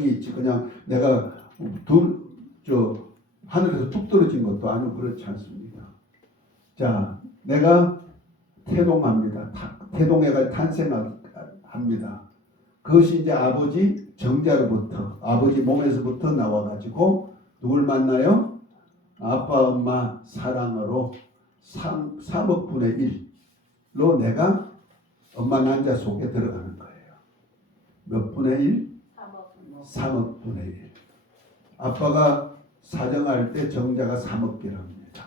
과정이 있지. 그냥 내가 하늘에서 뚝 떨어진 것도 아니고 그렇지 않습니다. 자, 내가 태동합니다. 태동해가 탄생합니다. 그것이 이제 아버지 정자로부터, 아버지 몸에서부터 나와가지고 누굴 만나요? 아빠 엄마 사랑으로 3억 분의 1로 내가 엄마 난자 속에 들어가는 거예요. 몇 분의 1? 3억 분의 1. 아빠가 사정할 때 정자가 3억 개랍니다.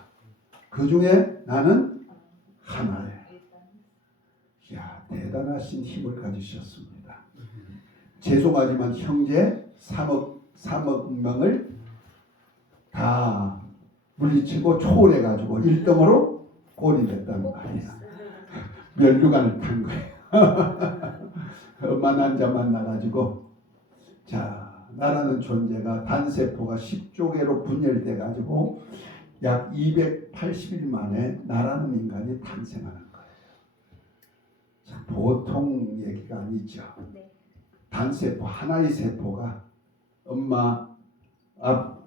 그 중에 나는 하나예요. 이야, 대단하신 힘을 가지셨습니다. 죄송하지만 형제 3억 명을 다 물리치고 초월해가지고 1등으로 꼴이 됐다는 말이에요. 멸류관을 탄 거예요. 엄마 난자 만나가지고, 자, 나라는 존재가 단세포가 10조 개로 분열돼가지고 약 280일 만에 나라는 인간이 탄생하는 거예요. 자, 보통 얘기가 아니죠. 단세포, 하나의 세포가 엄마,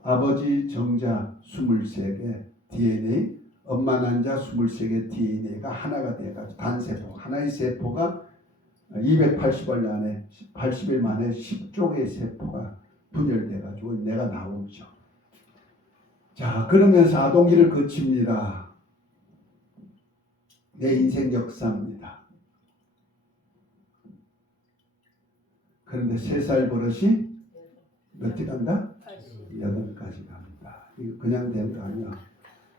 아버지 정자 23개 DNA, 엄마 난자 23개 DNA가 하나가 돼가지고 단세포, 하나의 세포가 80일 만에 10조 개의 세포가 분열돼가지고 내가 나오죠. 자, 그러면서 아동기를 거칩니다. 내 인생 역사입니다. 그런데 3살 버릇이 몇 개 간다? 8까지 갑니다. 이거 그냥 된 거 아니야.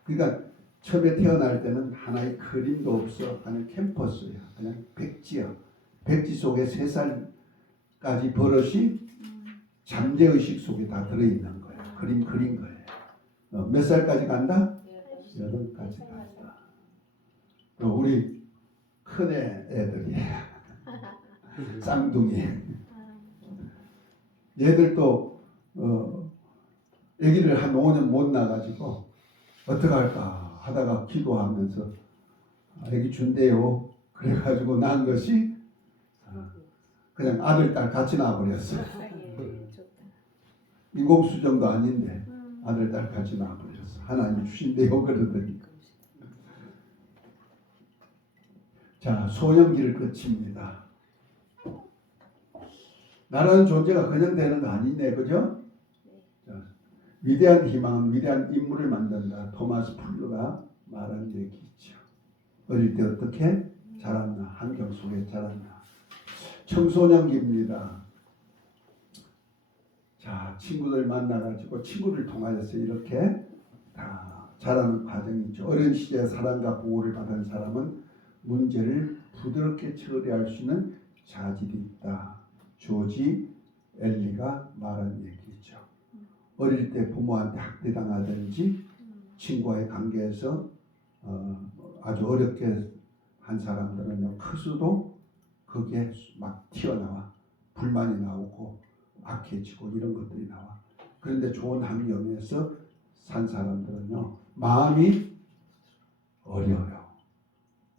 그러니까 처음에 태어날 때는 하나의 그림도 없어. 그냥 캠퍼스야. 그냥 백지야. 백지 속에 3살까지 버릇이 잠재의식 속에 다 들어있는 거예요. 그림 그린 거예요. 몇 살까지 간다? 8까지 간다. 또 우리 큰애 애들이 쌍둥이 얘들도 아기를 한 5년 못 낳아가지고 어떡할까 하다가 기도하면서 아기 준대요. 그래가지고 낳은 것이 그냥 아들 딸 같이 낳아버렸어. 인공수정도 아닌데 아들 딸 같이 낳아버렸어. 하나님 주신대요 그러더니. 자, 소년기를 거칩니다. 나라는 존재가 그냥 되는 거 아니네, 그죠? 자, 위대한 희망은 위대한 인물을 만든다. 토마스 풀러가 말한 얘기 있죠. 어릴 때 어떻게 자랐나, 환경 속에 자랐나. 청소년기입니다. 자, 친구들 만나가지고 친구를 통하여서 이렇게 다 자라는 과정이 있죠. 어린 시절에 사랑과 보호를 받은 사람은 문제를 부드럽게 처리할 수 있는 자질이 있다. 조지 엘리가 말한 얘기죠. 어릴 때 부모한테 학대당하든지 친구와의 관계에서 아주 어렵게 한 사람들은요, 크수도 거기에 막 튀어나와 불만이 나오고 악해지고 이런 것들이 나와. 그런데 좋은 환경에서 산 사람들은요, 마음이 어려워요.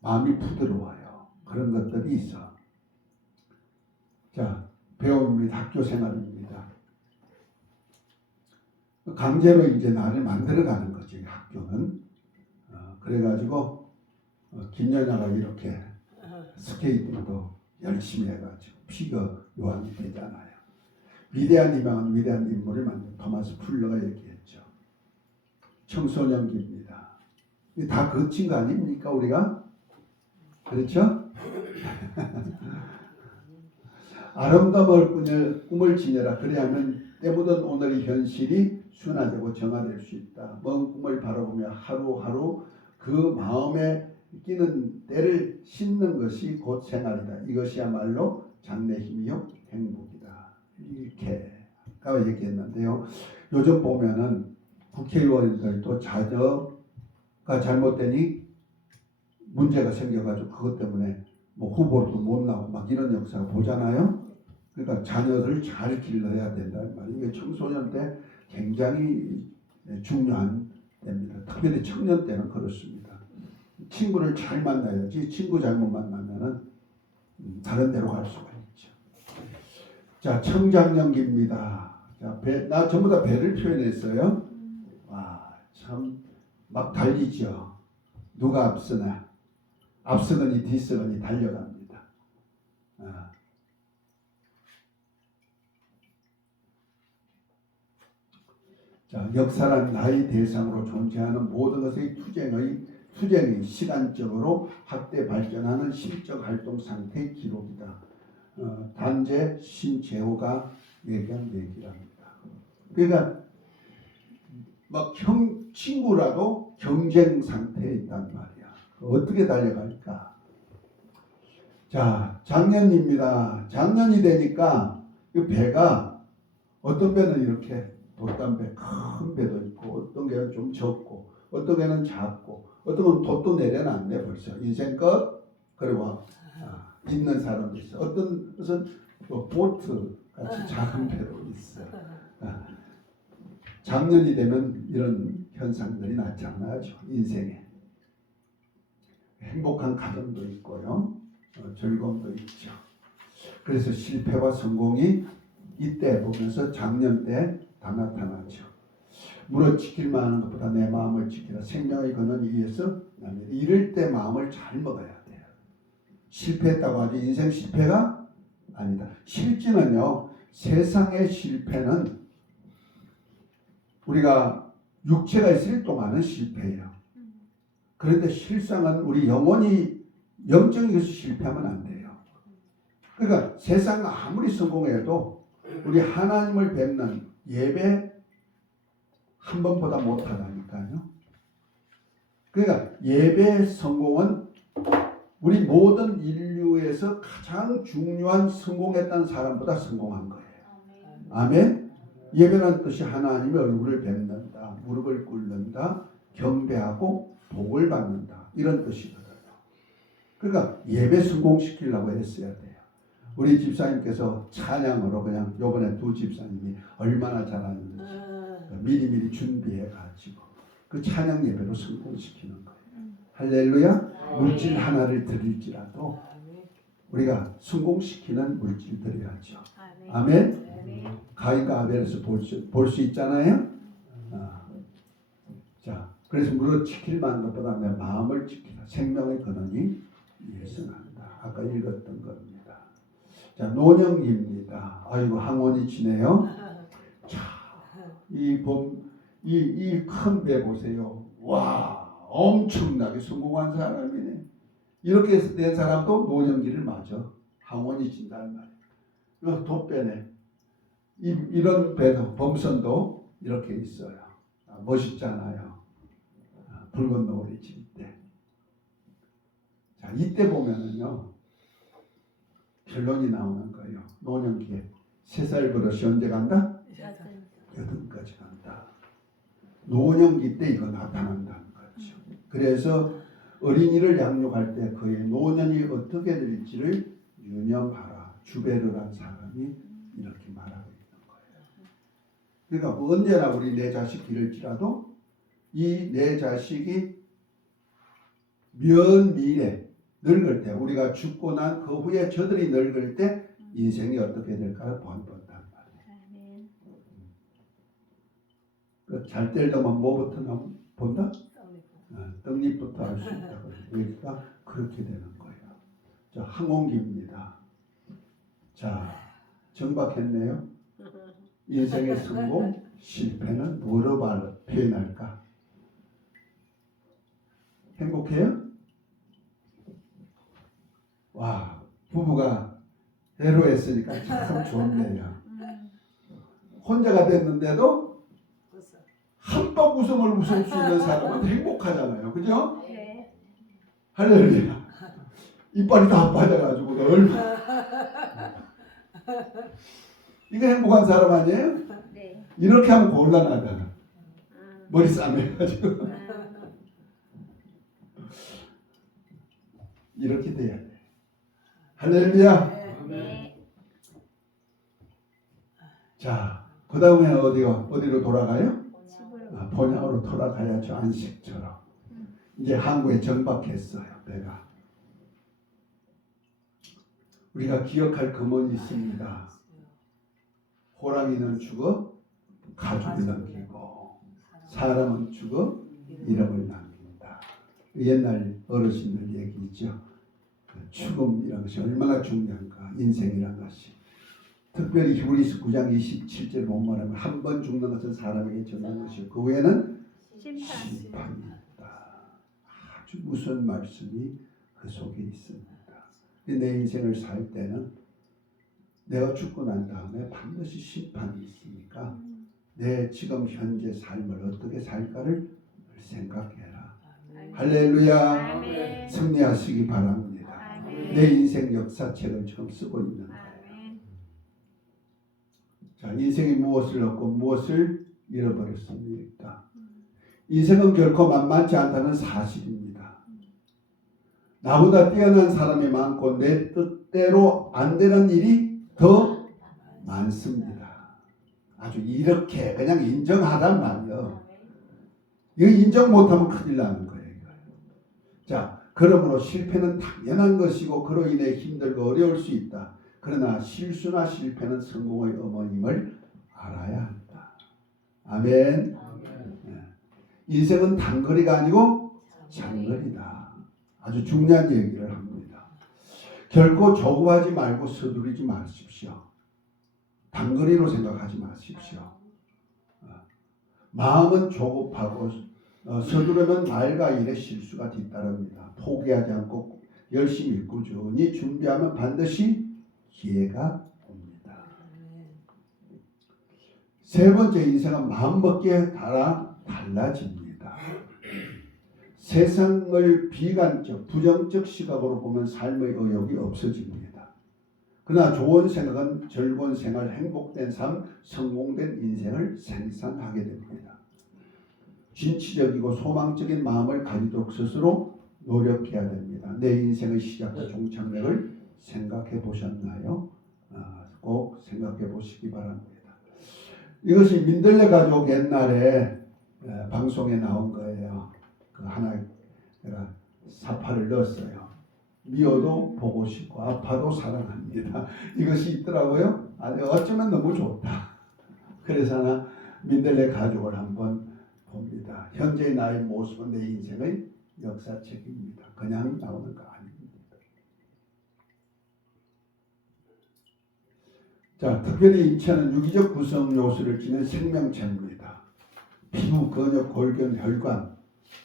마음이 부드러워요. 그런 것들이 있어. 자, 배움입니다. 학교 생활입니다. 강제로 이제 나를 만들어가는 거지, 학교는. 그래가지고 김연아가 이렇게 스케이팅도 열심히 해가지고 피겨 요한이 되잖아요. 위대한 희망은 위대한 인물을 만든 토마스 풀러가 얘기했죠. 청소년기입니다. 다 거친 거 아닙니까 우리가? 그렇죠? 아름다운 꿈을 지녀라. 그래야만 때묻은 오늘의 현실이 순화되고 정화될 수 있다. 먼 꿈을 바라보며 하루하루 그 마음에 끼는 때를 씻는 것이 곧 생활이다. 이것이야말로 장래 힘이요 행복이다. 이렇게 아까 얘기했는데요. 요즘 보면은 국회의원들도 자녀가 잘못되니 문제가 생겨가지고 그것 때문에 뭐 후보로도 못 나오고 막 이런 역사 보잖아요. 그러니까 자녀를 잘 길러야 된다는 말이에요. 이게 청소년 때 굉장히 중요한 때입니다. 특별히 청년 때는 그렇습니다. 친구를 잘 만나야지 친구 잘못 만나면은 다른 데로 갈 수가 있죠. 자, 청장연기입니다. 자, 나 전부 다 배를 표현했어요. 와, 참 막 달리죠. 누가 앞서나 앞서거니 뒤서거니 달려갑니다. 아. 자, 역사란 나의 대상으로 존재하는 모든 것의 투쟁이 시간적으로 확대 발전하는 실적 활동 상태의 기록이다. 단재 신재호가 얘기한 얘기랍니다. 그러니까 막 친구라도 경쟁 상태에 있단 말이야. 어떻게 달려갈까? 자, 작년입니다. 작년이 되니까 이 배가 어떤 배는 이렇게 돛담배 큰 배도 있고 어떤 개는 좀 적고 어떤 개는 작고 어떤 건 돛도 내려놨네 벌써 인생 끝. 그리고 있는 사람도 있어. 어떤 것은 뭐 보트 같이 작은 배도 있어. 작년이 되면 이런 현상들이 나타나죠. 인생에 행복한 가정도 있고요, 즐거움도 있죠. 그래서 실패와 성공이 이때 보면서 작년 때 다 나타나죠. 물어 지킬만 하는 것보다 내 마음을 지키라. 생명의 근원이 위해서 이럴 때 마음을 잘 먹어야 돼요. 실패했다고 하지 인생 실패가 아니다. 실제는요, 세상의 실패는 우리가 육체가 있을 동안은 실패예요. 그런데 실상은 우리 영혼이 영적인 것이 실패하면 안 돼요. 그러니까 세상 아무리 성공해도 우리 하나님을 뵙는 예배 한 번보다 못하다니까요. 그러니까 예배 성공은 우리 모든 인류에서 가장 중요한 성공했다는 사람보다 성공한 거예요. 아멘. 예배라는 뜻이 하나님의 얼굴을 뵙는다, 무릎을 꿇는다, 경배하고 복을 받는다, 이런 뜻이거든요. 그러니까 예배 성공시키려고 했어야 돼요. 우리 집사님께서 찬양으로 그냥 요번에 두 집사님이 얼마나 잘하는지 미리미리 준비해 가지고 그 찬양 예배로 성공시키는 거예요. 할렐루야. 물질 하나를 드릴지라도 우리가 성공시키는 물질 드려야죠. 아멘. 가인과 아벨에서 볼 수 있잖아요. 자, 그래서 물어 지킬 만한 것보다 내 마음을 지키라. 생명의 근원이 위에서 난다. 아까 읽었던 겁니다. 자, 노년기입니다. 아이고 항원이 지네요. 자, 이 큰 배 보세요. 와, 엄청나게 성공한 사람이네. 이렇게 된 사람도 노년기를 맞아. 항원이 진다는 말이에요. 이거 돛배네. 이런 배도 범선도 이렇게 있어요. 멋있잖아요. 붉은 노을이 질 때. 자, 이때 보면은요, 결론이 나오는 거예요. 노년기에 3살 버릇이 언제 간다? 8까지 간다. 노년기 때 이거 나타난다는 거죠. 그래서 어린이를 양육할 때 그의 노년이 어떻게 될지를 유념하라. 주베르란 사람이 이렇게 말하고 있는 거예요. 그러니까 언제나 우리 내 자식 기를지라도 이 내 자식이 먼 미래 늙을 때, 우리가 죽고 난 그 후에 저들이 늙을 때 인생이 어떻게 될까를 본단 말이에요. 잘 때려만 뭐부터 본다? 떡잎부터 알 수 있다고. 그러니까 그렇게 되는 거예요. 자, 항원기입니다. 자, 정박했네요. 인생의 성공, 실패는 뭐로 표현할까? 행복해요? 와, 부부가 애로했으니까 참 좋네요. 혼자가 됐는데도 한방 웃음을 웃을 수 있는 사람은 행복하잖아요. 그죠? 네. 할렐루야. 이빨이 다 빠져가지고 얼마나 이거 행복한 사람 아니에요? 네. 이렇게 하면 곤란하잖아. 머리 싸매가지고 이렇게 돼야 돼. 할렐루야. 네. 자, 그 다음에 어디로 돌아가요? 본향으로 돌아가야죠. 안식처럼. 이제 항구에 정박했어요. 배가. 우리가 기억할 금원이 있습니다. 호랑이는 죽어 가죽을 남기고 사람은 죽어 이름을 남긴다. 옛날 어르신들 얘기죠. 죽음이라는 것이 얼마나 중요한가. 인생이라는 것이. 특별히 히브리서 9장 27절 본문하면 한 번 죽는 것은 사람에게 정한 것이고 그 후에는 심판이 있다. 아주 무서운 말씀이 그 속에 있습니다. 내 인생을 살 때는 내가 죽고 난 다음에 반드시 심판이 있으니까 내 지금 현재 삶을 어떻게 살까를 생각해라. 할렐루야. 아멘. 승리하시기 바랍니다. 아멘. 내 인생 역사책을 지금 쓰고 있는 거예요. 아멘. 자, 인생이 무엇을 얻고 무엇을 잃어버렸습니까? 인생은 결코 만만치 않다는 사실입니다. 나보다 뛰어난 사람이 많고 내 뜻대로 안 되는 일이 더 많습니다. 아주 이렇게 그냥 인정하란 말이요. 이거 인정 못하면 큰일 나는 거예요. 자, 그러므로 실패는 당연한 것이고 그로 인해 힘들고 어려울 수 있다. 그러나 실수나 실패는 성공의 어머님을 알아야 한다. 아멘. 인생은 단거리가 아니고 장거리다. 아주 중요한 얘기를 합니다. 결코 조급하지 말고 서두르지 마십시오. 단거리로 생각하지 마십시오. 마음은 조급하고 서두르면 말과 일에 실수가 뒤따릅니다. 포기하지 않고 열심히 꾸준히 준비하면 반드시 기회가 옵니다. 세 번째, 인생은 마음먹기에 따라 달라집니다. 세상을 비관적, 부정적 시각으로 보면 삶의 의욕이 없어집니다. 그러나 좋은 생각은 즐거운 생활, 행복된 삶, 성공된 인생을 생산하게 됩니다. 진취적이고 소망적인 마음을 가지도록 스스로 노력해야 됩니다. 내 인생의 시작과 종착역을 생각해 보셨나요? 꼭 생각해 보시기 바랍니다. 이것이 민들레 가족 옛날에 방송에 나온 거예요. 그 하나 내가 사파를 넣었어요. 미워도 보고 싶고 아파도 사랑합니다. 이것이 있더라고요. 어쩌면 너무 좋다. 그래서 하나 민들레 가족을 한번 봅니다. 현재의 나의 모습은 내 인생의 역사책입니다. 그냥 나오는 거 아닙니다. 자, 특별히 인체는 유기적 구성 요소를 지닌 생명체입니다. 피부, 근육, 골견, 혈관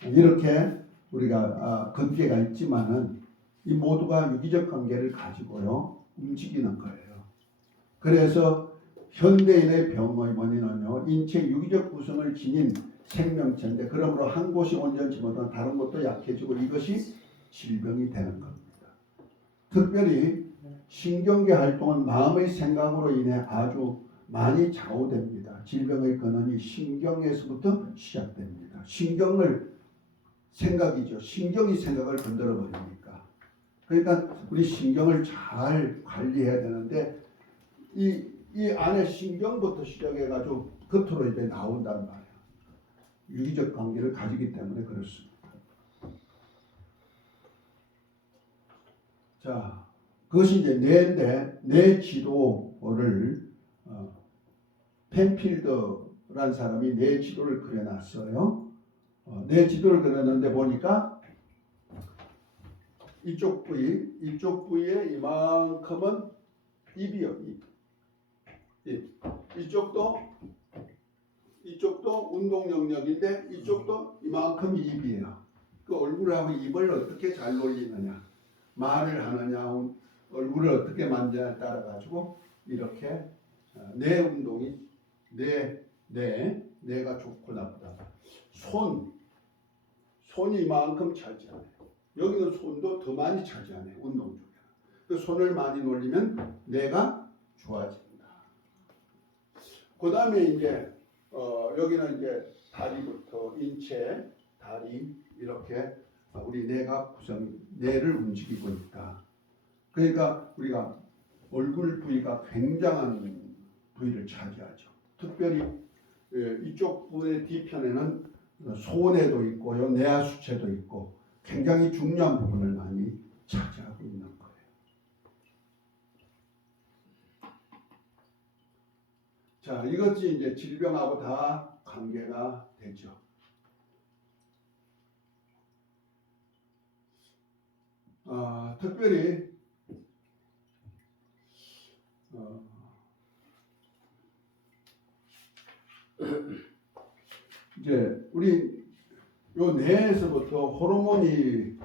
이렇게 우리가 근개가 있지만은 이 모두가 유기적 관계를 가지고요 움직이는 거예요. 그래서 현대인의 병의 원인은요 인체 유기적 구성을 지닌 생명체인데 그러므로 한 곳이 온전치 못한 다른 곳도 약해지고 이것이 질병이 되는 겁니다. 특별히 신경계 활동은 마음의 생각으로 인해 아주 많이 좌우됩니다. 질병의 근원이 신경에서부터 시작됩니다. 신경을 생각이죠. 신경이 생각을 건드려 버리니까. 그러니까 우리 신경을 잘 관리해야 되는데 이 안에 신경부터 시작해가지고 겉으로 이제 나온단 말이에요. 유기적 관계를 가지기 때문에 그렇습니다. 자, 그것이 이제 뇌인데 뇌 지도를 펜필더라는 사람이 뇌 지도를 그려놨어요. 뇌 지도를 그렸는데 보니까 이쪽 부위에 이만큼은 입이요. 입. 이쪽도 운동 영역인데 이쪽도 이만큼 입이에요. 그 얼굴하고 입을 어떻게 잘 놀리느냐, 말을 하느냐, 얼굴을 어떻게 만드냐에 따라 가지고 이렇게 뇌 운동이 뇌가 좋고 나쁘다. 손이 이만큼 차지하네. 여기는 손도 더 많이 차지하네. 운동 중에. 그 손을 많이 놀리면 뇌가 좋아집니다. 그 다음에 이제 여기는 이제 다리부터 인체, 다리 이렇게 우리 뇌가 뇌를 움직이고 있다. 그러니까 우리가 얼굴 부위가 굉장한 부위를 차지하죠. 특별히 이쪽 부의 뒤편에는 소뇌도 있고요, 뇌하수체도 있고 굉장히 중요한 부분을 많이 차지하고 있는 거예요. 자, 이것이 이제 질병하고 다 관계가 되죠. 특별히 이제 우리 요 뇌에서부터 호르몬이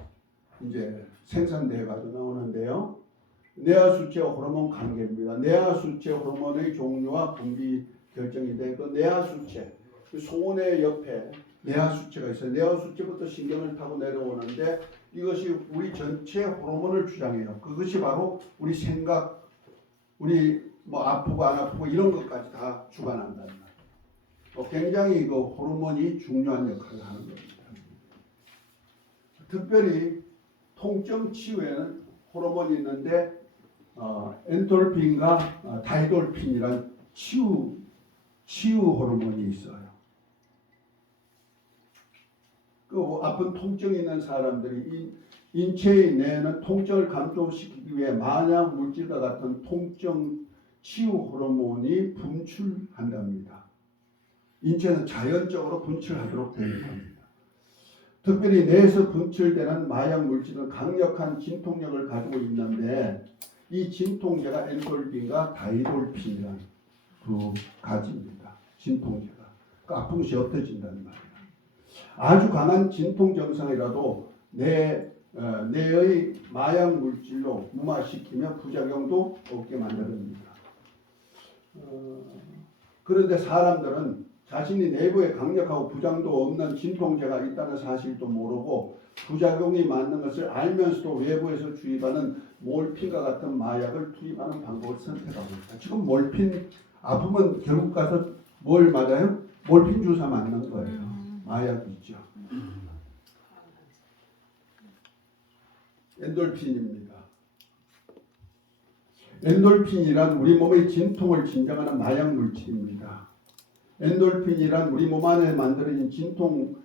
이제 생산돼 가지고 나오는데요. 뇌하수체 호르몬 관계입니다. 뇌하수체 호르몬의 종류와 분비 결정인데 그 뇌하수체, 그 소뇌 옆에 뇌하수체가 있어요. 뇌하수체부터 신경을 타고 내려오는데 이것이 우리 전체 호르몬을 주장해요. 그것이 바로 우리 생각, 우리 뭐 아프고 안 아프고 이런 것까지 다 주관한다는 말이에요. 굉장히 그 호르몬이 중요한 역할을 하는 겁니다. 특별히 통증 치유에는 호르몬이 있는데 엔돌핀과 다이돌핀이란 치유 호르몬이 있어요. 그 아픈 통증이 있는 사람들이 인체의 내에는 통증을 감소시키기 위해 마약 물질과 같은 통증 치유 호르몬이 분출한답니다. 인체는 자연적으로 분출하도록 되어 있습니다. 특별히 뇌에서 분출되는 마약 물질은 강력한 진통력을 가지고 있는데 이 진통제가 엔돌핀과 다이돌핀이라는 두 가지입니다. 진통제가. 그 아픈 것이 없어진다는 말이에요. 아주 강한 진통 증상이라도 뇌의 마약 물질로 무마시키며 부작용도 없게 만듭니다. 그런데 사람들은 자신이 내부에 강력하고 부작용도 없는 진통제가 있다는 사실도 모르고 부작용이 많은 것을 알면서도 외부에서 주입하는 몰핀과 같은 마약을 투입하는 방법을 선택하고 있다. 지금 몰핀 아프면 결국 가서 뭘 맞아요? 몰핀 주사 맞는 거예요. 마약이죠. 엔돌핀입니다. 엔돌핀이란 우리 몸의 진통을 진정하는 마약 물질입니다. 엔돌핀이란 우리 몸 안에 만들어진 진통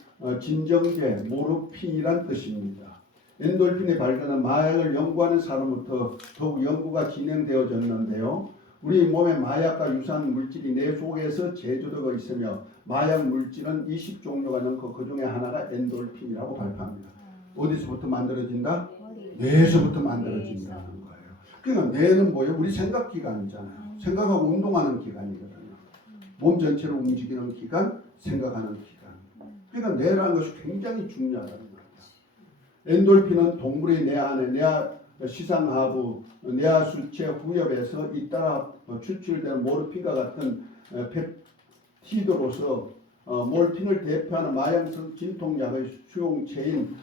진정제 모르핀이란 뜻입니다. 엔돌핀의 발견은 마약을 연구하는 사람부터 더욱 연구가 진행되어졌는데요. 우리 몸의 마약과 유사한 물질이 뇌 속에서 제조되고 있으며 마약 물질은 20종류가 넘고 그 중에 하나가 엔돌핀이라고 발표합니다. 어디서부터 만들어진다? 뇌에서부터 만들어진다는 거예요. 그러니까 뇌는 뭐예요? 우리 생각 기관이잖아요. 생각하고 운동하는 기관이거든요. 몸 전체를 움직이는 기관, 생각하는 기관. 그러니까 뇌라는 것이 굉장히 중요하다는 거예요. 엔돌핀은 동물의 뇌 안에 시상하부, 뇌하수체 후엽에서 잇따라 추출되는 모르핀과 같은 펩티드로서 몰핀을 대표하는 마약성 진통약의 수용체인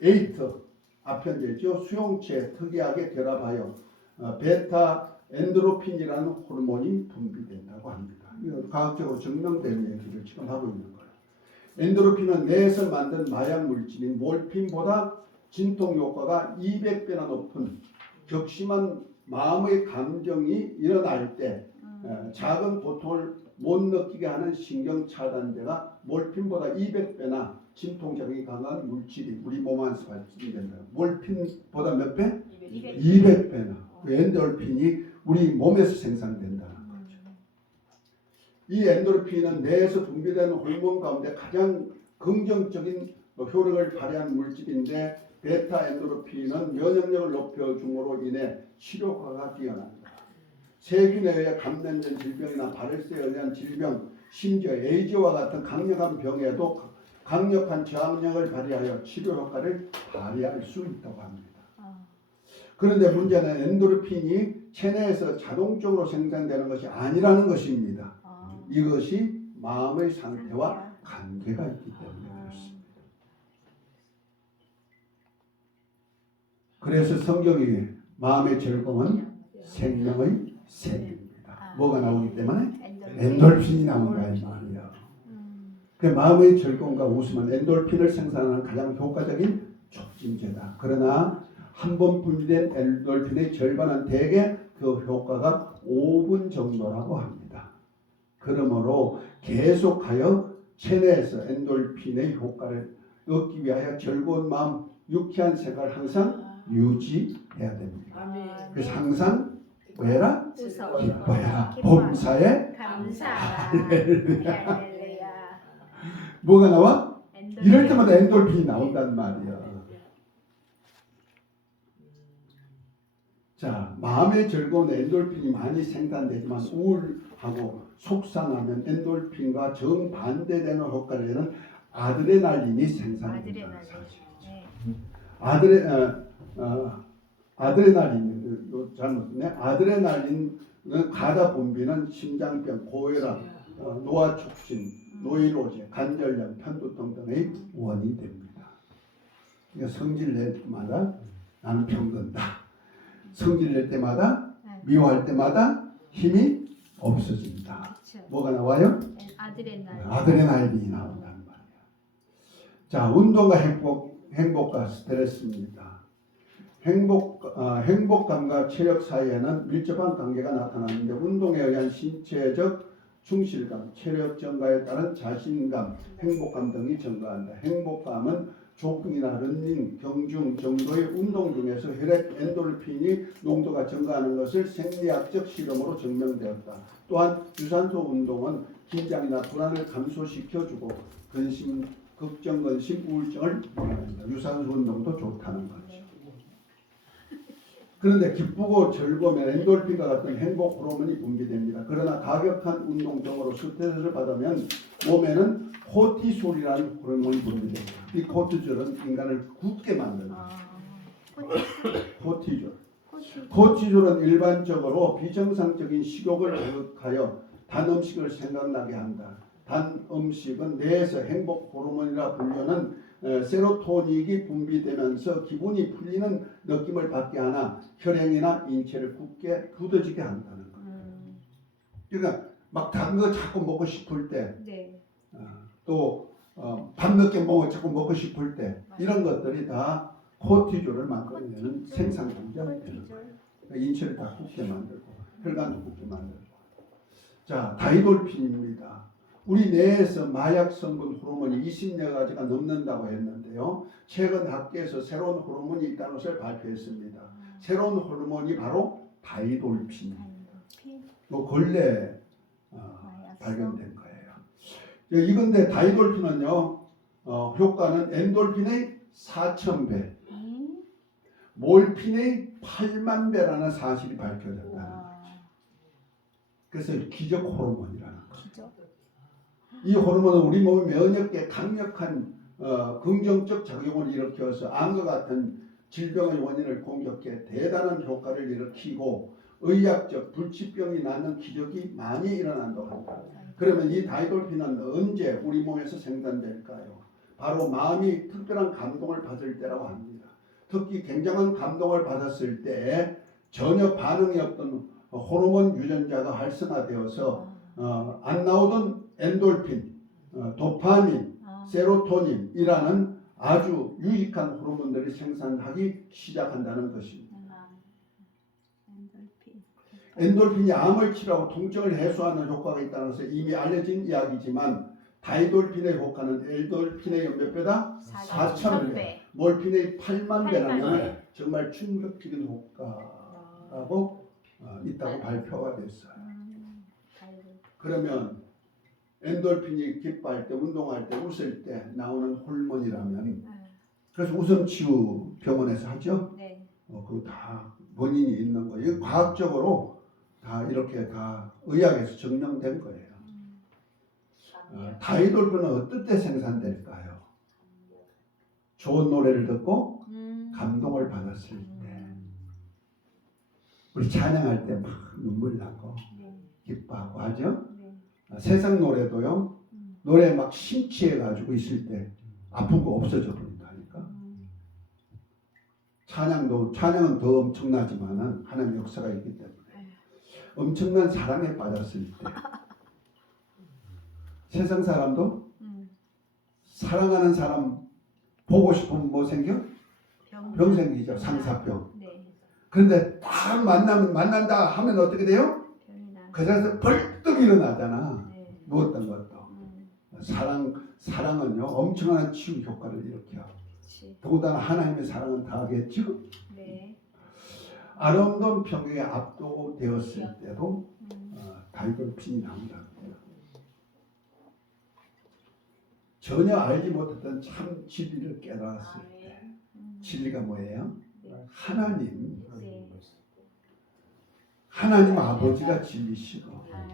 에피에이트 아편제죠. 수용체에 특이하게 결합하여 베타 엔도르핀이라는 호르몬이 분비된다고 합니다. 이거 과학적으로 증명된 얘기를 지금 하고 있는 거예요. 엔도르핀은 뇌에서 만든 마약 물질인 몰핀보다 진통 효과가 200배나 높은 격심한 마음의 감정이 일어날 때 작은 고통을 못 느끼게 하는 신경 차단제가 몰핀보다 200배나 진통작용이 강한 물질이 우리 몸 안에서 발생된다. 몰핀보다 몇 배? 200배나. 그 엔돌핀이 우리 몸에서 생산된다는 거죠. 이 엔돌핀은 뇌에서 분비되는 호르몬 가운데 가장 긍정적인 효력을 발휘하는 물질인데 베타 엔도르핀은 면역력을 높여줌으로 인해 치료효과가 뛰어납니다. 세균에 의해 감염된 질병이나 바이러스에 의한 질병, 심지어 에이즈와 같은 강력한 병에도 강력한 저항력을 발휘하여 치료효과를 발휘할 수 있다고 합니다. 그런데 문제는 엔도르핀이 체내에서 자동적으로 생산되는 것이 아니라는 것입니다. 이것이 마음의 상태와 관계가 있기 때문에 그렇습니다. 그래서 성경이 마음의 즐거움은 생명의 샘입니다. 뭐가 나오기 때문에? 엔돌핀이 나온다 이 말이야. 그 마음의 즐거움과 웃음은 엔돌핀을 생산하는 가장 효과적인 촉진제다. 그러나 한 번 분비된 엔돌핀의 절반은 대개 그 효과가 5분 정도라고 합니다. 그러므로 계속하여 체내에서 엔돌핀의 효과를 얻기 위하여 즐거운 마음, 유쾌한 생각을 항상 유지해야 됩니다. 그래서 항상 뭐해라? 웃어 기뻐해라. 기뻐하라. 범사에 감사하라. 할렐루야. 할렐루야. 뭐가 나와? 엔돌핀. 이럴 때마다 엔돌핀이 나온단 말이야. 자, 마음의 즐거운 엔돌핀이 많이 생산되지만 우울하고 속상하면 엔돌핀과 정반대되는 효과를 내는 아드레날린이 생산된다는 아드레날린. 사실. 네. 아드레날린, 잘못했네. 아드레날린은 가다 분비는 심장병, 고혈압, 노화 촉진, 노이로제, 관절염, 편두통 등의 원인이 됩니다. 그러니까 성질 낼 때마다 나는 병든다. 성질 낼 때마다 미워할 때마다 힘이 없어진다. 그쵸. 뭐가 나와요? 아드레날린. 아드레날린이 나온다는 말이에요. 자, 운동과 행복과 스트레스입니다. 행복감과 체력 사이에는 밀접한 관계가 나타나는데 운동에 의한 신체적 충실감, 체력 증가에 따른 자신감, 행복감 등이 증가한다. 행복감은 조깅이나 러닝, 경중 정도의 운동 중에서 혈액 엔돌핀이 농도가 증가하는 것을 생리학적 실험으로 증명되었다. 또한 유산소 운동은 긴장이나 불안을 감소시켜주고 걱정, 근심, 우울증을 예방한다. 유산소 운동도 좋다는 거죠. 그런데 기쁘고 즐거우면 엔돌핀과 같은 행복 호르몬이 분비됩니다. 그러나 가격한 운동 등으로 스트레스를 받으면 몸에는 코티솔이라는 호르몬이 분비됩니다. 이 코티졸은 인간을 굳게 만든다. 코티졸. 코티졸은 일반적으로 비정상적인 식욕을 자극하여 단 음식을 생각나게 한다. 단 음식은 뇌에서 행복 호르몬이라 불리는 세로토닌이 분비되면서 기분이 풀리는 느낌을 받게 하나 혈행이나 인체를 굳어지게 한다는 거예요. 그러니까 막 단 거 자꾸 먹고 싶을 때, 네. 또 밤늦게 자꾸 먹고 싶을 때 이런 것들이 다 코티졸을 만들어내는 생산 공장이 되는 거예요. 그러니까 인체를 다 굳게 만들고 혈관도 굳게 만들고. 자, 다이돌핀입니다. 우리 뇌에서 마약 성분 호르몬이 20여 가지가 넘는다고 했는데요. 최근 학계에서 새로운 호르몬이 있다는 것을 발표했습니다. 새로운 호르몬이 바로 다이돌핀입니다. 근래 발견된 거예요. 이건데 다이돌핀은요, 효과는 엔돌핀의 4,000배, 몰핀의 8만 배라는 사실이 밝혀졌다는 거죠. 그래서 기적 호르몬이라는 거죠. 이 호르몬은 우리 몸의 면역계에 강력한 긍정적 작용을 일으켜서 암과 같은 질병의 원인을 공격해 대단한 효과를 일으키고 의학적 불치병이 낫는 기적이 많이 일어난다고 합니다. 그러면 이 다이돌핀은 언제 우리 몸에서 생산될까요? 바로 마음이 특별한 감동을 받을 때라고 합니다. 특히 굉장한 감동을 받았을 때 전혀 반응이 없던 호르몬 유전자가 활성화되어서 안 나오던 엔돌핀, 도파민, 세로토닌이라는 아주 유익한 호르몬들이 생산하기 시작한다는 것입니다. 엔돌핀이 암을 치료하고 통증을 해소하는 효과가 있다는 것은 이미 알려진 이야기지만 다이돌핀의 효과는 엔돌핀의 몇 배다? 4,000배, 몰핀의 8만 배라는 정말 충격적인 효과라고 있다고 발표가 됐어요. 그러면 엔돌핀이 기뻐할 때, 운동할 때, 웃을 때 나오는 호르몬이라면, 그래서 웃음치유 병원에서 하죠. 네. 그거 다 원인이 있는 거예요. 과학적으로 다 이렇게 다 의학에서 증명된 거예요. 다이돌핀은 어떨 때 생산될까요? 좋은 노래를 듣고 감동을 받았을 때, 우리 찬양할 때 막 눈물 나고 기뻐하고 하죠. 세상 노래도요, 노래 막 심취해가지고 있을 때 아픈 거 없어져 버린다니까. 찬양은 더 엄청나지만은 하나님의 역사가 있기 때문에 엄청난 사랑에 빠졌을 때 세상 사람도 사랑하는 사람 보고 싶으면 뭐 생겨? 병 생기죠. 상사병. 네. 그런데 딱 만난다 하면 어떻게 돼요? 그 자리에서 벌떡 일어나잖아. 네. 누웠던 것도. 사랑은요 엄청난 치유 효과를 일으켜. 더군다나 하나님의 사랑은 다하겠죠. 네. 아름다운 평경에 압도되었을 때도 음. 다이돌핀이 나온다. 전혀 알지 못했던 참 진리를 깨달았을 때 진리가 뭐예요? 하나님, 네. 하나님 아버지가 진리시고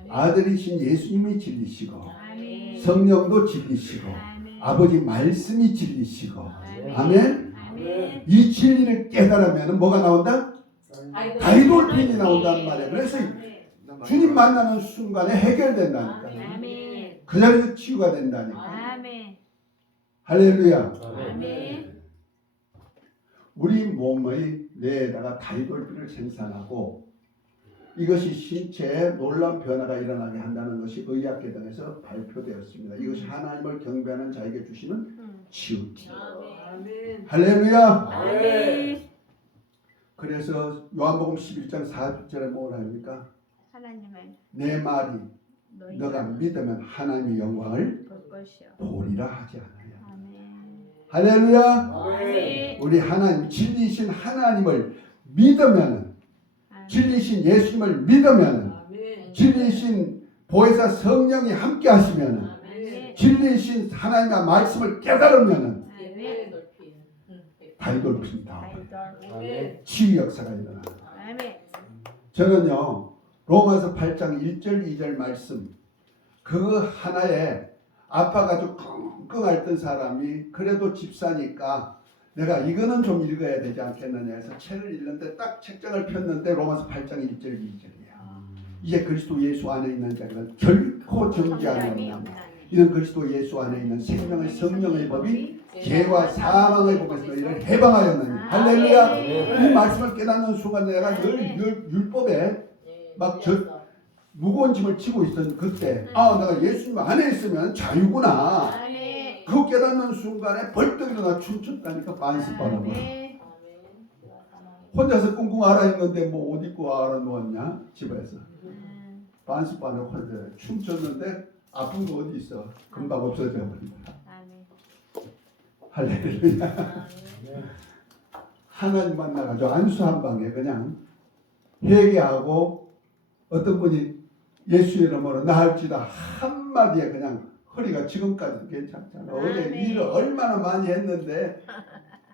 아들이신 예수님이 진리시고 아멘. 성령도 진리시고 아멘. 아버지 말씀이 진리시고 아멘. 아멘. 아멘. 이 진리를 깨달으면 뭐가 나온다? 다이돌핀이 나온단 말이에요. 그래서 주님 만나는 순간에 해결된다니까. 아멘. 그 자리에서 치유가 된다니까. 아멘. 할렐루야. 아멘. 우리 몸의 뇌에다가 다이돌핀을 생산하고 이것이 신체에 놀라운 변화가 일어나게 한다는 것이 의학계 등에서 발표되었습니다. 이것이 하나님을 경배하는 자에게 주시는 치유. 할렐루야. 아멘. 그래서 요한복음 11장 4절에 뭐라 합니까? 하나님을 내 말이 너가 믿으면 하나님의 영광을 볼 것이요. 보리라 하지 않아요. 아멘. 할렐루야. 아멘. 우리 하나님 진리이신 하나님을 믿으면 아멘. 진리이신 예수님을 믿으면 진리이신 보혜사 성령이 함께 하시면 아멘. 진리이신 하나님의 말씀을 깨달으면 아멘. 다이돌핀이 나와요. 아멘. 치유 역사가 일어나요. 아멘. 저는요 로마서 8장 1절 2절 말씀 그거 하나에 아파가지고 끙끙 앓던 사람이 그래도 집사니까 내가 이거는 좀 읽어야 되지 않겠느냐 해서 책을 읽는데 딱 책장을 폈는데 로마서 8장 1절 2절이야. 이제 그리스도 예수 안에 있는 자는 결코 정죄함이 없나니 이는 그리스도 예수 안에 있는 생명의 성령의 법이 죄와 사망의 법에서 이를 해방하였느니 할렐루야. 이 말씀을 깨닫는 순간 내가 늘 율법에 막 무거운 짐을 지고 있던 그때 내가 예수님 안에 있으면 자유구나. 아멘. 그거 깨닫는 순간에 벌떡 일어나 춤췄다니까 반스바람을. 아멘. 혼자서 꿍꿍 앓아있는데 뭐 옷 입고 앓아누웠냐 집에서. 반스바람을 혼자 춤췄는데 아픈 거 어디 있어. 금방 없어져 버린다. 아멘. 할렐루야. 하나님 만나가지고 안수 한 방에 그냥 회개하고 어떤 분이 예수 이름으로 나을지다 한마디에 그냥 허리가 지금까지도 괜찮잖아. 어제 일을 얼마나 많이 했는데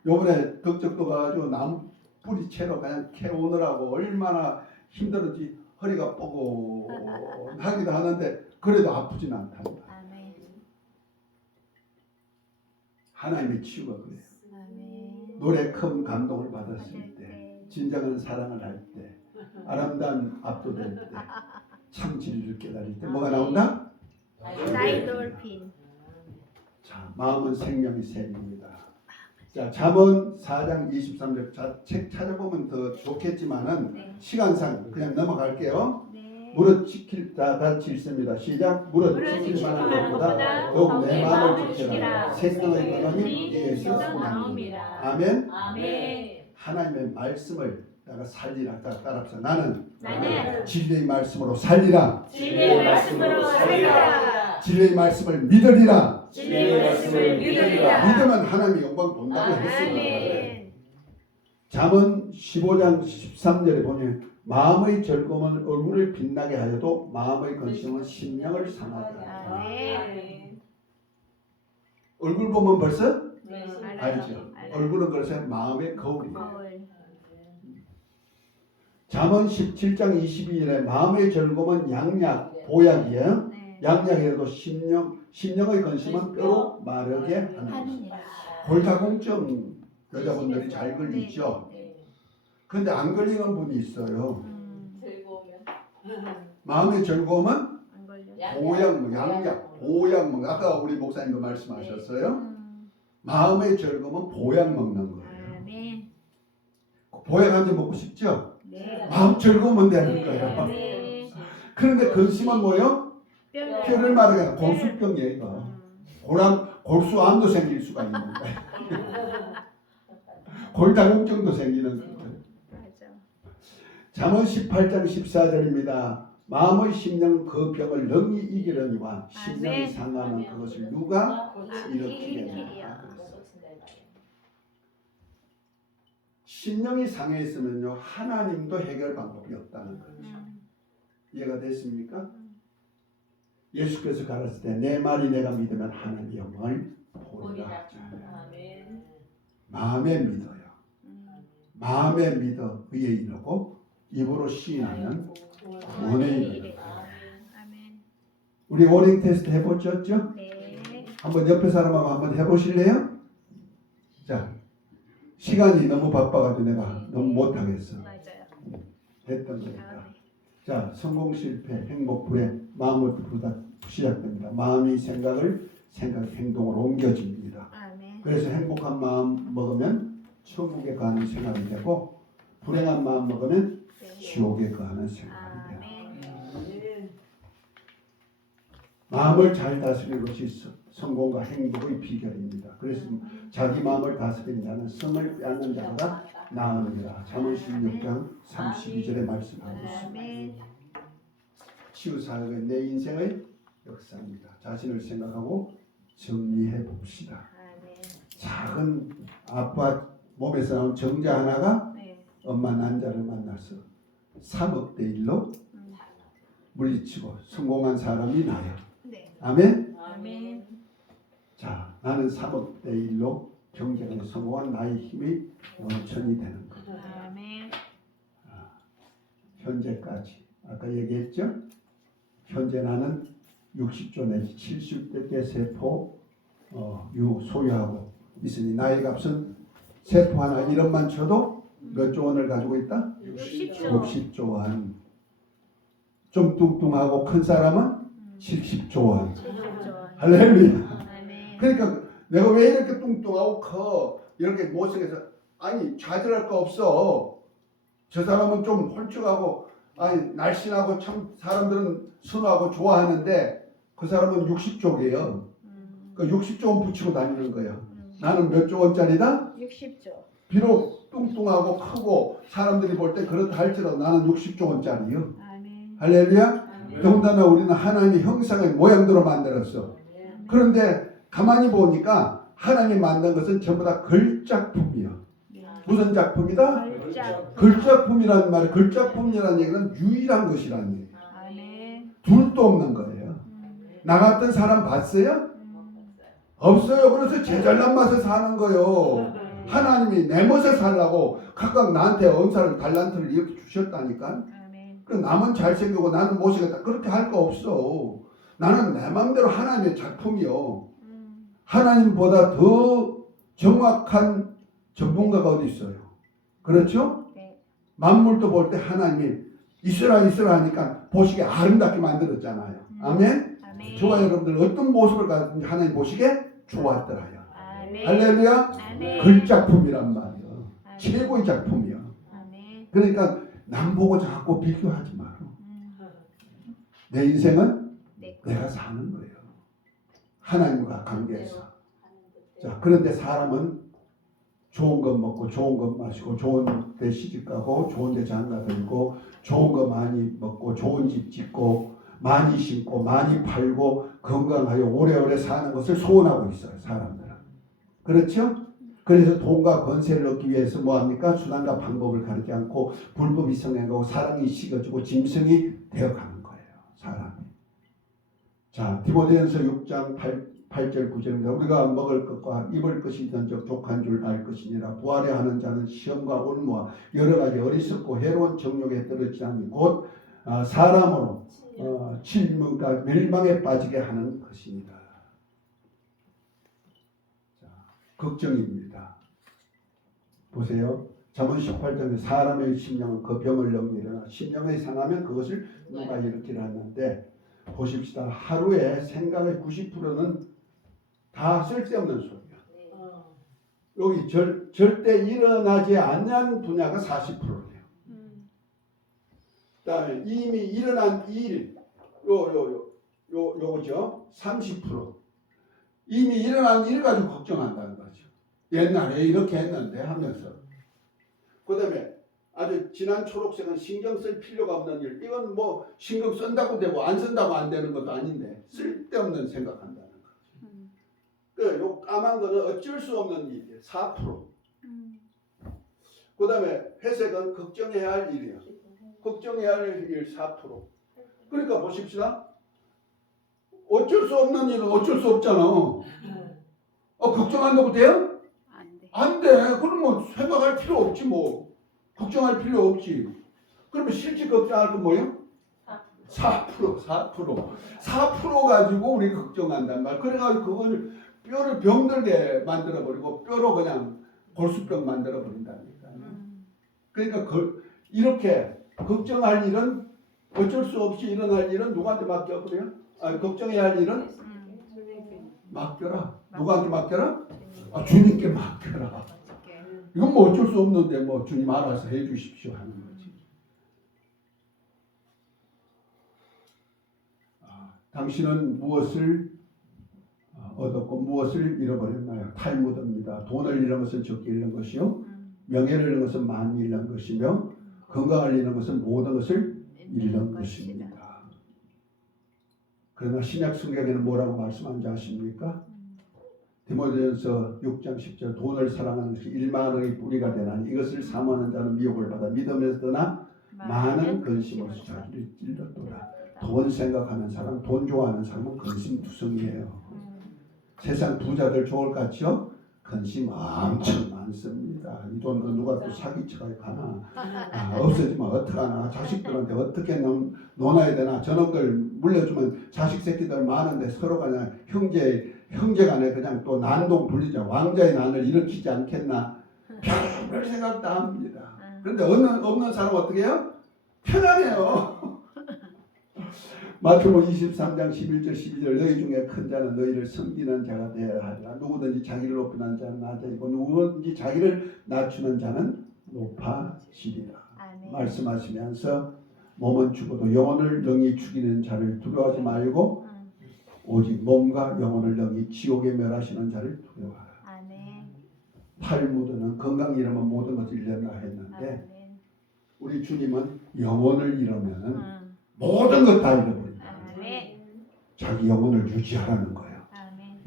요번에 덕적도 가가지고 나무 뿌리 채로 그냥 캐오느라고 얼마나 힘들었지. 허리가 뻐근하기도 하는데 그래도 아프진 않답니다. 아멘. 하나님의 치유가 그래요. 아멘. 노래 큰 감동을 받았을 때 진정한 사랑을 할 때 아름다운 압도될 때 참 진리를 깨달을 때 뭐가 나온다? 다이돌핀. 자, 마음은 생명이 샘입니다. 자, 잠언 4장 23절. 자, 책 찾아보면 더 좋겠지만은 네. 시간상 그냥 넘어갈게요. 네. 무릇 지킬 자 다 질습니다. 시작. 무릇 지킬 만한 것보다 더욱 내 마음을 지키라. 생명의 근원이 이에서 나옵니다. 아멘. 아멘. 하나님의 말씀을 내가 살리라. 따라합시다. 나는 나는 진리의 말씀으로 살리라. 진리의 말씀으로 살리라. 진리의 말씀을 믿으리라. 진리의 말씀을 믿으리라. 믿으면 하나님의 영광 본다고 했습니다. 아멘. 잠언 15장 13절에 보면 마음의 즐거움은 얼굴을 빛나게 하여도 마음의 근심은 심령을 상하게 하다. 아멘. 얼굴 보면 벌써 알아요. 알죠. 알아요. 얼굴은 그래서 마음의 거울이에요. 거울. 잠언 17장 22절에 마음의 즐거움은 양약, 보약이에요. 네. 양약이라도 심령의 근심은 뼈로 마르게 하는 하느니라. 골다공증 여자분들이 잘 걸리죠. 네. 그런데 안 걸리는 분이 있어요. 즐거우면 마음의 즐거움은 안 걸려. 보약, 양약, 보약 아까 우리 목사님도 말씀하셨어요. 마음의 즐거움은 보약 먹는 거예요. 아멘. 보약 한 잔 먹고 싶죠? 네. 마음 즐거우면 되는 거예요. 아멘. 그런데 근심은 뭐예요? 뼈를 뼈를 마르게 하는 골수병이에요. 이거. 골수암도 생길 수가 있는 거예요. 골다공증도 생기는 거예요. 맞아. 잠언 18장 14절입니다. 마음의 심령은 그 병을 능히 이기려니와 심령이 아멘. 상하면 그것을 누가 일으키겠느냐. 일으키리요. 심령이 상해 있으면요 하나님도 해결 방법이 없다는 거죠. 음. 이해가 됐습니까? 음. 예수께서 가르칠 때 내 말이 내가 믿으면 하나님의 영광을 보리라 보리라. 하잖아요. 아멘. 마음에 믿어요. 음. 마음에 믿어 의에 이르고 입으로 시인하면 구원에 이르는 거예요. 아멘. 우리 워닝 테스트 해보셨죠? 네. 한번 옆에 사람하고 한번 해보실래요? 자, 시간이 너무 바빠가지고 내가 너무 못하겠어. 맞아요. 했던 거니까. 아, 네. 자, 성공 실패, 행복 불행, 마음을 부르다 시작됩니다. 마음이 생각을 행동으로 옮겨집니다. 아멘. 그래서 행복한 마음 먹으면 천국에 가는 생각이 되고 불행한 마음 먹으면 네. 지옥에 가는 생각이 돼요. 아멘. 마음을 잘 다스리는 것이 성공과 행복의 비결입니다. 그래서 자기 마음을 다스리는 자는 성을 빼앗는 자보다 나으니라. 잠언 16장 32절에 말씀하고 있습니다. 아멘. 치유사역은 내 인생의 역사입니다. 자신을 생각하고 정리해 봅시다. 아멘. 작은 아빠 몸에서 나온 정자 하나가 네. 엄마 난자를 만나서 3억 대 1로 물리치고 성공한 사람이 나요. 네. 아멘. 아멘. 자, 나는 3억 대 1로 경쟁에 성공한 나의 힘이 원천이 되는 것. 아멘. 현재까지 아까 얘기했죠? 현재 나는 60조 내지 70대 세포 소유하고 있으니 나의 값은 세포 하나 1원만 쳐도 몇 조 원을 가지고 있다? 60조. 60조 원. 좀 뚱뚱하고 큰 사람은 70조 원. 70조. 할렐루야. 아멘. 그러니까 내가 왜 이렇게 뚱뚱하고 커? 이렇게 못생겨서 아니 좌절할 거 없어. 저 사람은 좀 홀쭉하고 아니 날씬하고 참 사람들은 순하고 좋아하는데 그 사람은 60조개요. 그 60조 원 붙이고 다니는 거예요. 나는 몇 조 원짜리다? 60조. 비록 뚱뚱하고 크고 사람들이 볼 때 그렇다 할지라도 나는 60조 원짜리요. 아멘. 할렐루야. 더군다나 우리는 하나님의 형상의 모양대로 만들었어. 그런데 가만히 보니까 하나님 만든 것은 전부 다 글작품이요. 무슨 작품이다? 걸작. 글작품이라는 말이 글작품이라는 얘기는 유일한 것이라는 얘기예요. 아멘. 둘도 없는 거예요. 나 같은 사람 봤어요? 없어요. 그래서 제 잘난 맛에 사는 거예요. 하나님이 내 멋에 살라고 각각 나한테 은사를 달란트를 이렇게 주셨다니까. 아멘. 그 남은 잘생기고 나는 못생겼다 그렇게 할 거 없어. 나는 내 마음대로 하나님의 작품이요. 하나님보다 더 정확한 전문가가 어디 있어요? 그렇죠? 네. 만물도 볼 때 하나님이 있으라 하니까 보시기에 아름답게 만들었잖아요. 아멘? 아멘. 저와 여러분들 어떤 모습을 가졌든지 하나님 보시기에 좋았더라요. 아멘. 할렐루야. 아멘. 글작품이란 말이요. 아멘. 최고의 작품이요. 아멘. 그러니까 남 보고 자꾸 비교하지 마라. 내 인생은 네. 내가 사는 거예요. 하나님과 관계에서. 자, 그런데 사람은 좋은 것 먹고 좋은 것 마시고 좋은 데 시집가고 좋은 데 장가 들고 좋은 거 많이 먹고 좋은 집 짓고 많이 심고 많이 팔고 건강하여 오래오래 사는 것을 소원하고 있어요. 사람들은. 그렇죠? 그래서 돈과 권세를 얻기 위해서 뭐합니까? 수단과 방법을 가리지 않고 불법이 성행하고 사랑이 식어지고 짐승이 되어가는 거예요. 사람이. 자, 디모데전서 6장 8절 9절입니다. 우리가 먹을 것과 입을 것이든 적 족한 줄 알 것이니라. 부하려 하는 자는 시험과 올무와 여러 가지 어리석고 해로운 정욕에 떨어지지 않니 곧 사람으로 질문과 멸망에 빠지게 하는 것입니다. 자, 걱정입니다. 보세요. 잠언 18장에 사람의 심령은 그 병을 넘기려나 심령이 상하면 그것을 누가 일으키려 하는데 보십시다. 하루에 생각의 90%는 다 쓸데없는 소리야. 여기 절대 일어나지 않는 분야가 40%예요. 그다음에 이미 일어난 일, 요거죠. 30%. 이미 일어난 일 가지고 걱정한다는 거죠. 옛날에 이렇게 했는데 하면서. 그다음에 아주 진한 초록색은 신경 쓸 필요가 없는 일. 이건 뭐 신경 쓴다고 되고 안 쓴다고 안 되는 것도 아닌데 쓸데없는 생각한다는 거죠. 요 까만 거는 어쩔 수 없는 일이에요. 4%. 그 다음에 회색은 걱정해야 할 일이에요. 걱정해야 할 일 4%. 그러니까 보십시다. 어쩔 수 없는 일은 어쩔 수 없잖아. 걱정한다고 돼요? 안 돼. 안 돼. 그럼 뭐 생각할 필요 없지 뭐. 걱정할 필요 없지. 그러면 실제 걱정할 건 뭐예요? 4%. 4% 가지고 우리가 걱정한단 말. 그래가지고 그걸 뼈를 병들게 만들어버리고 뼈로 그냥 골수병 만들어버린다니까. 그러니까 이렇게 걱정할 일은 어쩔 수 없이 일어날 일은 누구한테 맡겨버려요? 걱정해야 할 일은 맡겨라. 누구한테 맡겨라? 주님께 맡겨라. 이건 뭐 어쩔 수 없는데 뭐 주님 알아서 해 주십시오 하는 거지. 당신은 무엇을 얻었고 무엇을 잃어버렸나요? 탈무드입니다. 돈을 잃은 것은 적게 잃은 것이요, 명예를 잃은 것은 많이 잃은 것이며, 건강을 잃은 것은 모든 것을 잃는 것입니다. 그러나 신약 성경에는 뭐라고 말씀하는지 아십니까? 디모데전서 6장 10절 돈을 사랑하는 것이 일만의 뿌리가 되나니 이것을 사모하는 자는 미혹을 받아 믿음에서 떠나 많은 근심으로 자기를 찔렀도다. 돈 생각하는 사람, 돈 좋아하는 사람은 근심투성이에요. 세상 부자들 좋을 것 같죠? 근심 엄청 많습니다. 이 돈도 누가 또 사기쳐가 가나, 없어지면 어떡하나, 자식들한테 어떻게 논아야 되나, 저놈들 물려주면 자식 새끼들 많은데 서로 그냥 형제간에 그냥 또 난동 불리자, 왕자의 난을 일으키지 않겠나, 별 생각도 합니다. 그런데 없는 사람은 어떻게 해요? 편안해요. 마태복음 23장 11절 12절 너희 중에 큰 자는 너희를 섬기는 자가 되어야 하리라. 누구든지 자기를 높이는 자는 낮아지고 누구든지 자기를 낮추는 자는 높아지리라. 말씀하시면서 몸은 죽어도 영혼을 능히 죽이는 자를 두려워하지 말고 오직 몸과 영혼을 능히 지옥에 멸하시는 자를 두려워하라. 탈무드는 건강 잃으면 모든 것을 잃는다 했는데 우리 주님은 영혼을 잃으면 모든 것 다 잃어버린다. 자기 영혼을 유지하라는 거예요.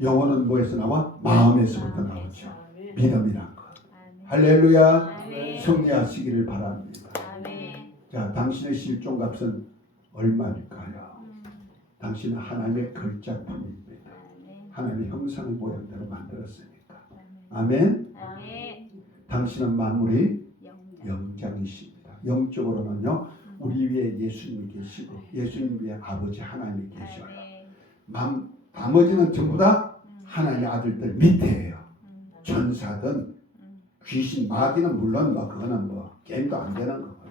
영혼은 뭐에서 나와? 마음에서부터 나오죠. 믿음이란 것. 할렐루야. 승리하시기를 바랍니다. 자, 당신의 실종값은 얼마일까요? 당신은 하나님의 걸작품입니다. 하나님의 형상의 모양대로 만들었으니까. 아멘. 당신은 만물의 영장이십니다. 영적으로는요, 우리 위에 예수님이 계시고 예수님 위에 아버지 하나님이 계셔요. 나머지는 전부 다 하나님의 아들들 밑에예요. 천사든 귀신 마귀는 물론 뭐 그거는 뭐 게임도 안 되는 거고요.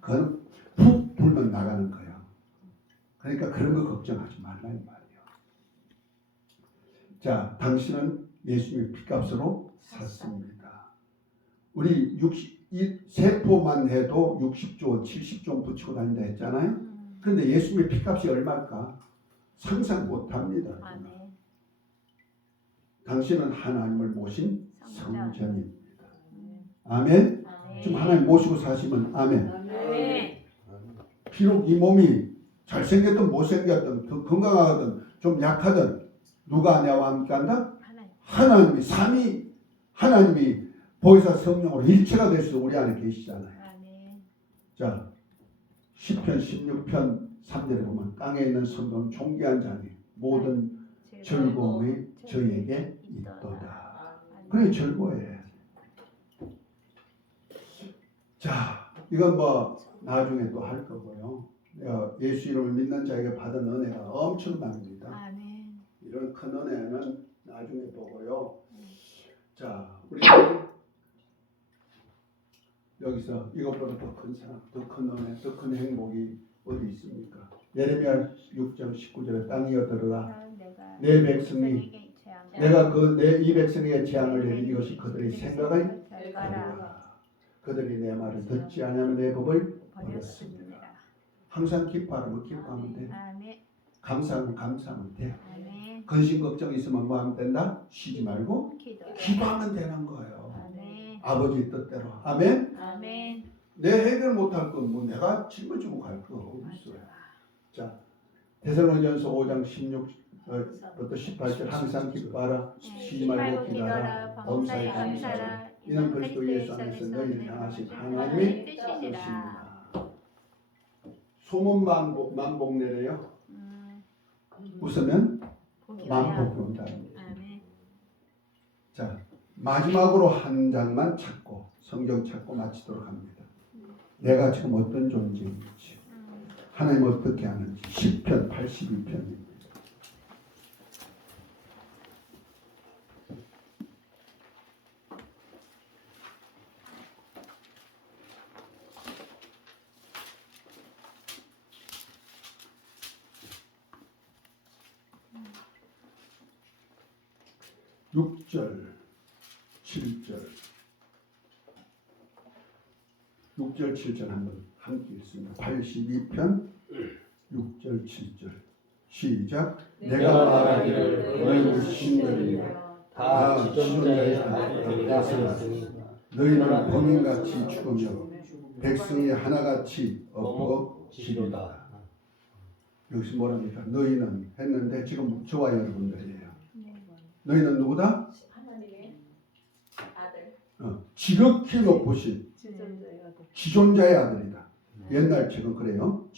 그거는 푹 불면 나가는 거예요. 그러니까 그런 거 걱정하지 말라 이 말이에요. 자, 당신은 예수님의 피값으로 샀습니다. 우리 이 세포만 해도 60조, 70조 붙이고 다닌다 했잖아요. 그런데 예수님의 피값이 얼마일까? 상상 못합니다. 당신은 하나님을 모신 성전입니다. 아멘. 좀 하나님 모시고 사시면 아멘. 비록 이 몸이 잘생겼든 못생겼든 더 건강하든 좀 약하든 누가 나와 함께 한다? 하나님이 삼위 하나님이 보혜사 성령으로 일체가 되셔서 우리 안에 계시잖아요. 자, 시편 16편 3절에 보면 땅에 있는 성도는 존귀한 자니 모든 즐거움이 저에게 있도다. 그래 즐거워해. 자, 이건 뭐 나중에 또 할 거고요. 예수 이름을 믿는 자에게 받은 은혜가 엄청납니다. 이런 큰 은혜는 나중에 보고요. 자, 우리 여기서 이것보다 더 큰 사랑, 더 큰 은혜, 더 큰 행복이 어디 있습니까? 예레미야 6장 19절에 땅이여 들으라 내 백성이 내가 이 백성에게 재앙을 내리 이것이 그들의 생각을 거두어라. 그들이 내 말을 듣지 않으면 내 법을 버렸습니다. 항상 기뻐하면 기뻐하면 돼. 감사하면 감사하면 돼. 근심 걱정 있으면 뭐 하면 된다? 쉬지 말고 기도하면 되는 거예요. 아버지 뜻대로. 아멘. 내 해결 못할 건 뭐 내가 짊어지고 갈 거 없어요. 자, 데살로니가전서 5장 16부터 18절 항상 기뻐하라 쉬지 말고 기도하라 범사에 감사하라 이는 그리스도 예수 안에서 너희를 향하신 하나님의 뜻이니라. 뜻입니다. 소문 만복내래요. 웃으면 만복이 온다. 아멘. 자, 마지막으로 한 장만 찾고 성경 찾고 마치도록 합니다. 내가 지금 어떤 존재인지, 하나님 어떻게 하는지. 시편 82편입니다. 육 6절, 7절, 6절, 7절 한번 함께 읽습니다. 82편 6절, 7절 시작. 내가 말하기를 너희는 신들이며 다 지존자의 아들이라 하였으니 너희는 범인같이 죽으며 백성이 하나같이 엎어지리라. 여기서 뭐랍니까? 너희는 했는데 지금 저와 여러분들이에요. 너희는 누구다? 하나님의 아들. 지극히 높으신 지존자의 아들이다. 옛날 책은 그래요.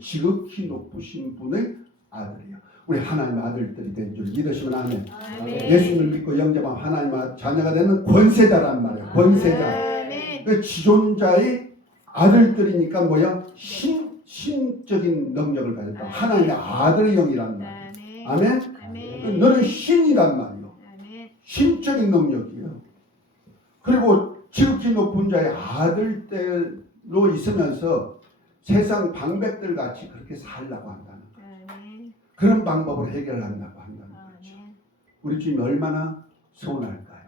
지극히 높으신 분의 아들이요. 우리 하나님의 아들들이 된 줄 믿으시면 아멘. 아멘. 예수를 믿고 영접하면 하나님의 자녀가 되는 권세자란 말이에요. 권세자. 아멘. 그 지존자의 아들들이니까 뭐야? 신적인 능력을 가졌다. 하나님의 아들의 영이란 말이에요. 아멘. 아멘. 너는 신이란 말이에요. 아멘. 신적인 능력이에요. 그리고 지극히 높은 자의 아들들로 있으면서 세상 방백들 같이 그렇게 살라고 한다는 거예요. 아멘. 그런 방법으로 해결한다고 한다는 거죠. 아멘. 우리 주님 얼마나 서운할까요?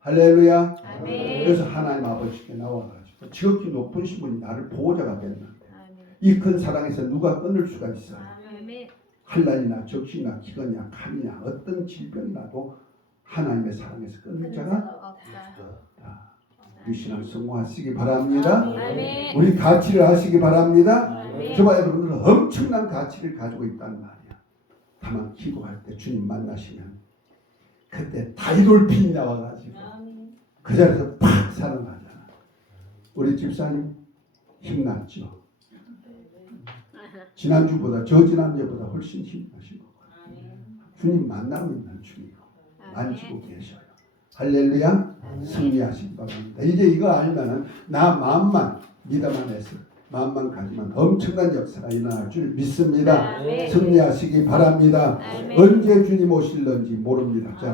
할렐루야. 아멘. 그래서 하나님 아버지께 나와가지고 지극히 높은 분이 나를 보호자가 됐는데 아멘. 이 큰 사랑에서 누가 끊을 수가 있어요? 아멘. 환난이나 적시나 기근이나 감이나 어떤 질병이라도 하나님의 사랑에서 끊을 자가 없다. 없다. 우리 신앙 성공하시기 바랍니다. 아멘. 우리 가치를 하시기 바랍니다. 아멘. 저와 여러분들은 엄청난 가치를 가지고 있다는 말이야. 다만 기도할 때 주님 만나시면 그때 다이돌핀 나와가지고 그 자리에서 팍 살아나잖아. 우리 집사님 힘났죠. 지난주보다 저지난주보다 훨씬 힘나신 것 같아요. 주님 만나고 있는 중이고 만지고 계셔요. 할렐루야. 승리하시기 바랍니다. 이제 이거 알면은 나 마음만 믿어만 해서 마음만 가지면 엄청난 역사가 일어날 줄 믿습니다. 아멘. 승리하시기 바랍니다. 아멘. 언제 주님 오실런지 모릅니다. 자.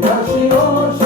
다시 오시